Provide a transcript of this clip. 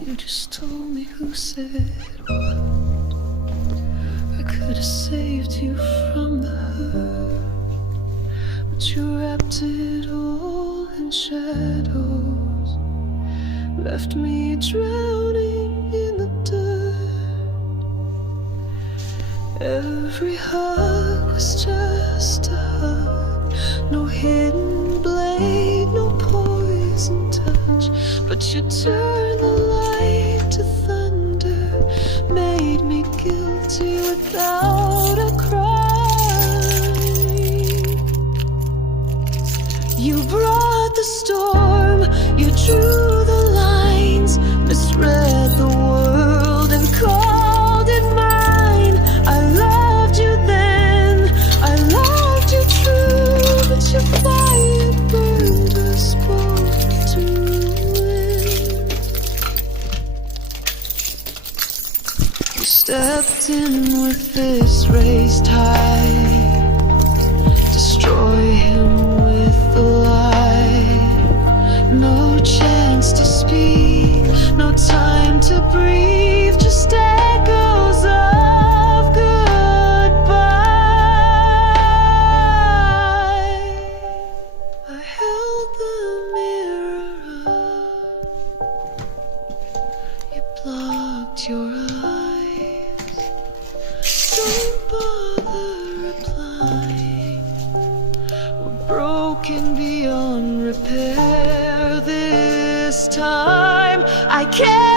You just told me who said what. I could have saved you from the hurt, but you wrapped it all in shadows, left me drowning in the dirt. Every hug was just a hug, no hidden blade, no poison touch, but you turned the light to thunder, made me guilty without a crime. You brought the storm, you drew the lines, misread the world and called it mine. I loved you then, I loved you true, but your fire burned us both to ruin. You stepped in with this raised high, destroy him with the light. No chance to speak, no time to breathe, just echoes of goodbye. I held the mirror up, you blocked your eyes. Don't bother replying, we're broken beyond repair this time. I can't